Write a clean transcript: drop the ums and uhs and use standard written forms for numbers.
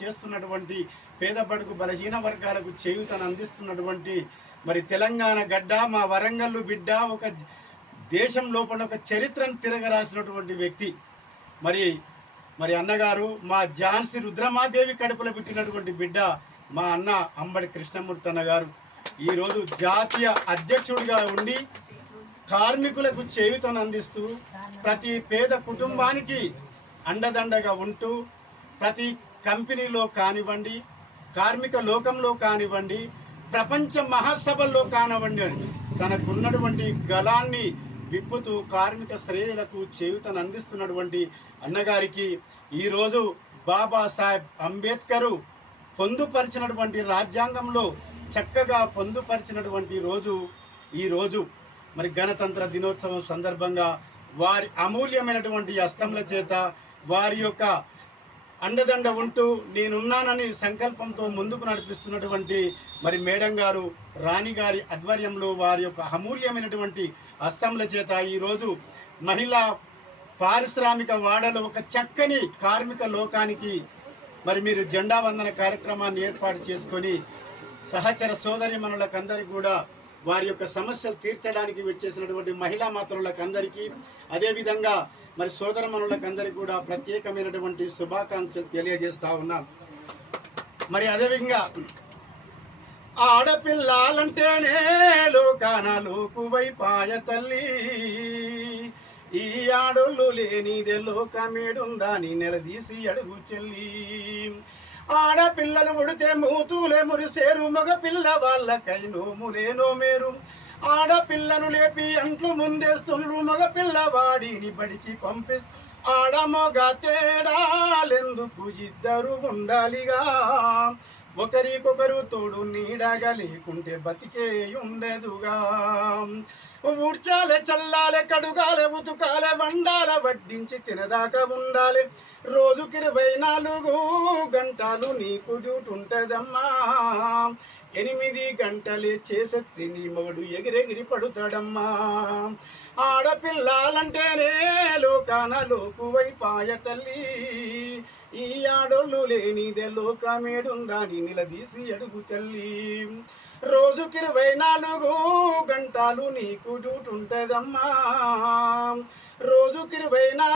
చేస్తున్నటువంటి పేద బడుగు బలహీన వర్గాలకు చేయూతను అందిస్తున్నటువంటి మరి తెలంగాణ గడ్డ మా వరంగల్లు బిడ్డ ఒక దేశం లోపల ఒక చరిత్రను తిరగరాసినటువంటి వ్యక్తి మరి మరి అన్నగారు మా ఝాన్సీ రుద్రమాదేవి కడుపులో పుట్టినటువంటి బిడ్డ మా అన్న అంబడి కృష్ణమూర్తి అన్న గారు ఈరోజు జాతీయ అధ్యక్షుడిగా ఉండి కార్మికులకు చేయూతను అందిస్తూ ప్రతి పేద కుటుంబానికి అండదండగా ఉంటూ ప్రతి కంపెనీలో కానివ్వండి, కార్మిక లోకంలో కానివ్వండి, ప్రపంచ మహాసభల్లో కానివ్వండి తనకున్నటువంటి గలాన్ని విప్పుతూ కార్మిక శ్రేయులకు చేయూతను అందిస్తున్నటువంటి అన్నగారికి ఈరోజు బాబాసాహెబ్ అంబేద్కరు పొందుపరిచినటువంటి రాజ్యాంగంలో చక్కగా పొందుపరిచినటువంటి రోజు ఈరోజు మరి గణతంత్ర దినోత్సవం సందర్భంగా వారి అమూల్యమైనటువంటి హస్తముల చేత వారి యొక్క అండదండ ఉంటూ నేనున్నానని సంకల్పంతో ముందుకు నడిపిస్తున్నటువంటి మరి మేడం గారు రాణి గారి ఆధ్వర్యంలో వారి యొక్క అమూల్యమైనటువంటి హస్తముల చేత ఈరోజు మహిళా పారిశ్రామిక వాడలో ఒక చక్కని కార్మిక లోకానికి మరి మీరు జెండా వందన కార్యక్రమాన్ని ఏర్పాటు చేసుకొని సహచర సోదరిమణులకందరికీ కూడా వారి యొక్క సమస్యలు తీర్చడానికి వచ్చేసినటువంటి మహిళా మాతృలకందరికీ అదేవిధంగా మరి సోదరమణులకందరికీ కూడా ప్రత్యేకమైనటువంటి శుభాకాంక్షలు తెలియజేస్తా ఉన్నాం. మరి అదేవిధంగా ఆడపిల్లాలంటేనే లోకాన లోకువైపాయ తల్లి, ఈ ఆడోళ్ళు లేనిదే లోకమేడుందని నిలదీసి అడుగు చెల్లి. ఆడపిల్లలు ఉడితే మూతులే మురిసేరు, మగ పిల్ల వాళ్ళకై నోములేనో మేరు. ఆడపిల్లను లేపి అంట్లు ముందేస్తుండ్రు, మగ పిల్లవాడిని బడికి పంపిస్తూ. ఆడ మగ తేడాలెందుకు ఇద్దరు ఉండాలిగా, ఒకరికొకరు తోడు నీడగా లేకుంటే బతికే ఉండదుగా. ఊడ్చాలే చల్లాలే కడుగాలే ఉతుకాలే వండాల వడ్డించి తినదాకా ఉండాలి. రోజుకి 24 గంటలు నీకు డ్యూటీ ఉంటదమ్మా, 8 గంటలే చేసొచ్చి నీ మొగుడు ఎగిరెగిరి పడుతాడమ్మా. ఆడపిల్లాలంటేనే లోకాన లోకువైపాయ తల్లి, ఈ ఆడోళ్ళు లేనిదే లోకమేడుందని నిలదీసి అడుగు తల్లి. రోజుకి 24 గంటలు నీకు డ్యూటీ ఉంటదమ్మా, రోజుకి 24